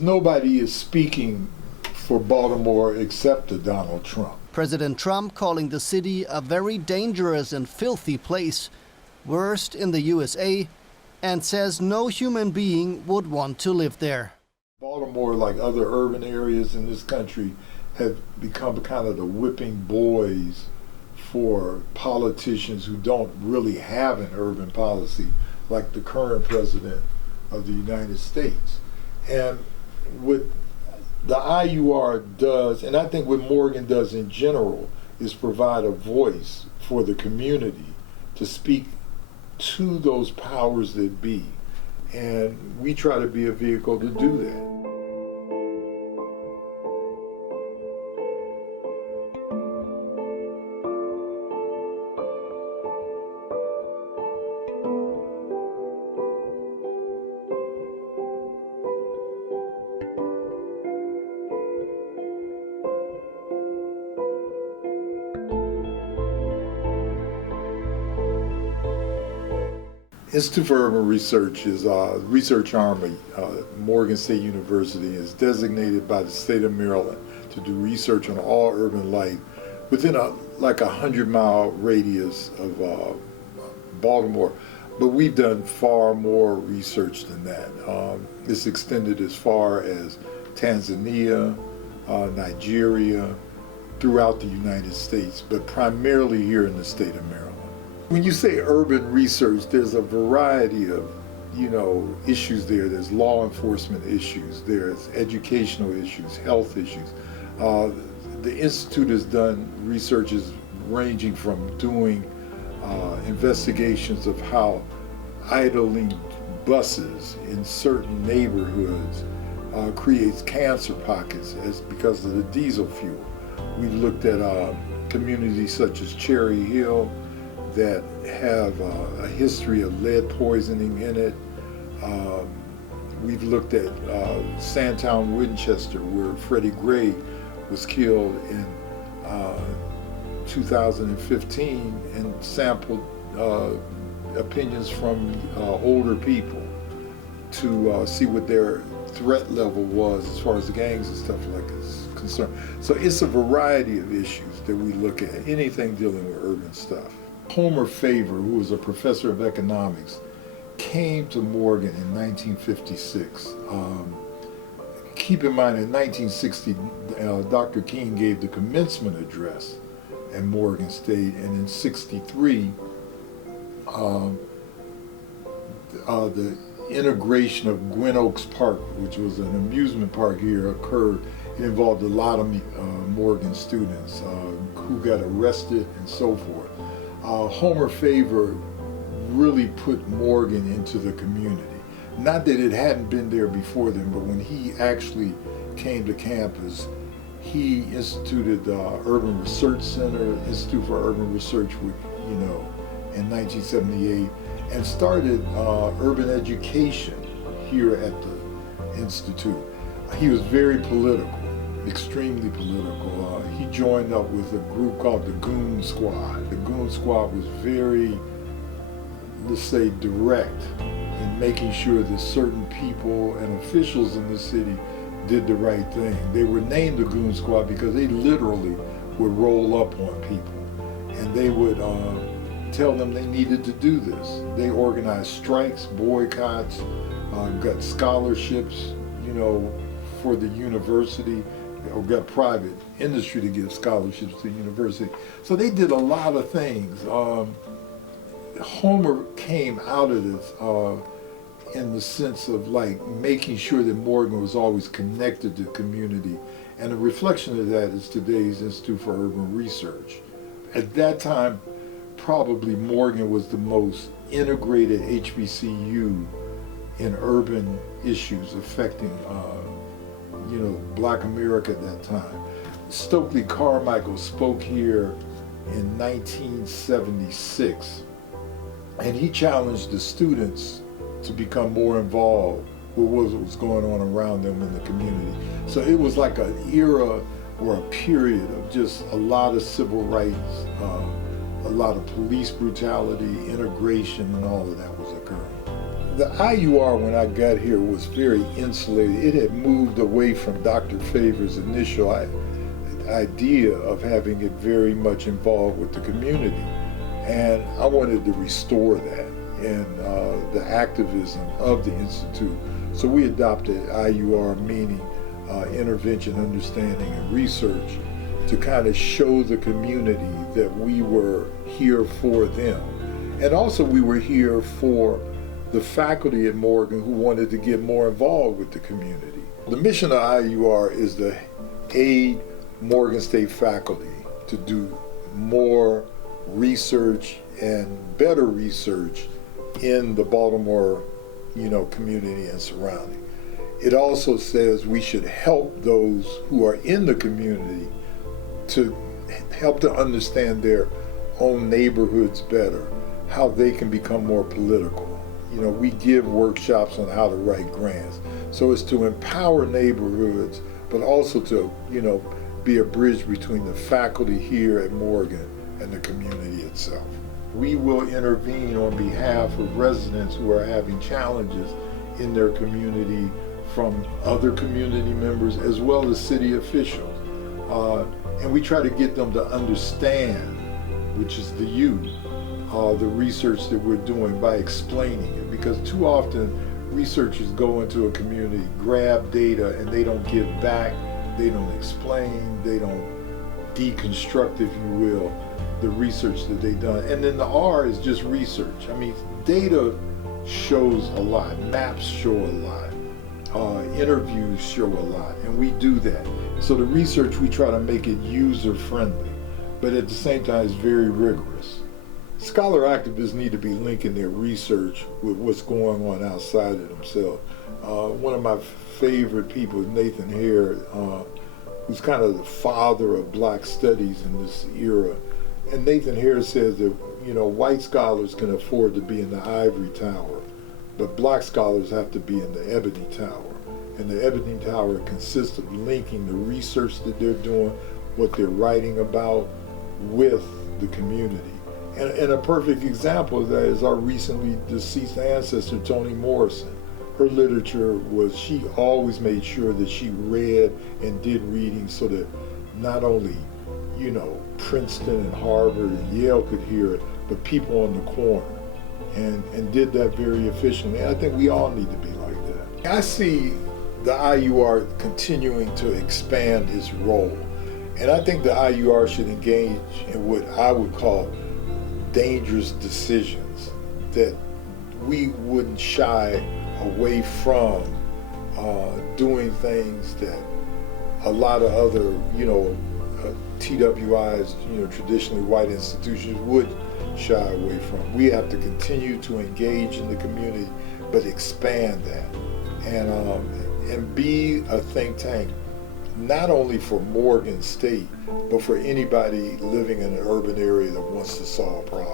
Nobody is speaking for Baltimore except to Donald Trump. President Trump calling the city a very dangerous and filthy place, worst in the USA, and says no human being would want to live there. Baltimore, like other urban areas in this country, have become kind of the whipping boys for politicians who don't really have an urban policy, like the current president of the United States. And what the IUR does, and I think what Morgan does in general, is provide a voice for the community to speak to those powers that be. And we try to be a vehicle to do that. Institute for Urban Research is a research arm of Morgan State University. Is designated by the state of Maryland to do research on all urban life within a 100-mile radius of Baltimore. But we've done far more research than that. It's extended as far as Tanzania, Nigeria, throughout the United States, but primarily here in the state of Maryland. When you say urban research, there's a variety of, issues there. There's law enforcement issues, there's educational issues, health issues. The Institute has done researches ranging from doing investigations of how idling buses in certain neighborhoods creates cancer pockets because of the diesel fuel. We've looked at communities such as Cherry Hill that have a history of lead poisoning in it. We've looked at Sandtown, Winchester, where Freddie Gray was killed in 2015, and sampled opinions from older people to see what their threat level was as far as the gangs and stuff like is concerned. So it's a variety of issues that we look at, anything dealing with urban stuff. Homer Favor, who was a professor of economics, came to Morgan in 1956. Keep in mind, in 1960, Dr. King gave the commencement address at Morgan State, and in 63, the integration of Gwynn Oaks Park, which was an amusement park here, occurred. It involved a lot of Morgan students who got arrested and so forth. Homer Favor really put Morgan into the community. Not that it hadn't been there before then, but when he actually came to campus, he instituted the Urban Research Center, Institute for Urban Research, in 1978, and started urban education here at the Institute. He was very political, extremely political. He joined up with a group called the Goon Squad. The Goon Squad was very, let's say, direct in making sure that certain people and officials in the city did the right thing. They were named the Goon Squad because they literally would roll up on people, and they would tell them they needed to do this. They organized strikes, boycotts, got scholarships, for the university, or got private industry to give scholarships to the university. So they did a lot of things. Homer came out of this in the sense of making sure that Morgan was always connected to the community. And a reflection of that is today's Institute for Urban Research. At that time, probably Morgan was the most integrated HBCU in urban issues affecting Black America at that time. Stokely Carmichael spoke here in 1976, and he challenged the students to become more involved with what was going on around them in the community. So it was like an era or a period of just a lot of civil rights, a lot of police brutality, integration, and all of that was occurring. The IUR, when I got here, was very insulated. It had moved away from Dr. Favor's initial idea of having it very much involved with the community. And I wanted to restore that in the activism of the Institute. So we adopted IUR, meaning intervention, understanding, and research, to kind of show the community that we were here for them. And also we were here for the faculty at Morgan who wanted to get more involved with the community. The mission of IUR is to aid Morgan State faculty to do more research and better research in the Baltimore, community and surrounding. It also says we should help those who are in the community to help to understand their own neighborhoods better, how they can become more political. We give workshops on how to write grants. So it's to empower neighborhoods, but also to, be a bridge between the faculty here at Morgan and the community itself. We will intervene on behalf of residents who are having challenges in their community from other community members as well as city officials. And we try to get them to understand, which is the youth, the research that we're doing by explaining it. Because too often researchers go into a community, grab data, and they don't give back, they don't explain, they don't deconstruct, if you will, the research that they've done. And then the R is just research. Data shows a lot, maps show a lot, interviews show a lot, and we do that. So the research, we try to make it user-friendly, but at the same time, it's very rigorous. Scholar activists need to be linking their research with what's going on outside of themselves. One of my favorite people is Nathan Hare, who's kind of the father of black studies in this era. And Nathan Hare says that, white scholars can afford to be in the ivory tower, but black scholars have to be in the ebony tower. And the ebony tower consists of linking the research that they're doing, what they're writing about, with the community. And a perfect example of that is our recently deceased ancestor, Toni Morrison. Her literature was, she always made sure that she read and did reading so that not only, Princeton and Harvard and Yale could hear it, but people on the corner, and did that very efficiently. And I think we all need to be like that. I see the IUR continuing to expand its role. And I think the IUR should engage in what I would call dangerous decisions, that we wouldn't shy away from doing things that a lot of other, TWIs, traditionally white institutions would shy away from. We have to continue to engage in the community, but expand that, and be a think tank, not only for Morgan State, but for anybody living in an urban area that wants to solve problems.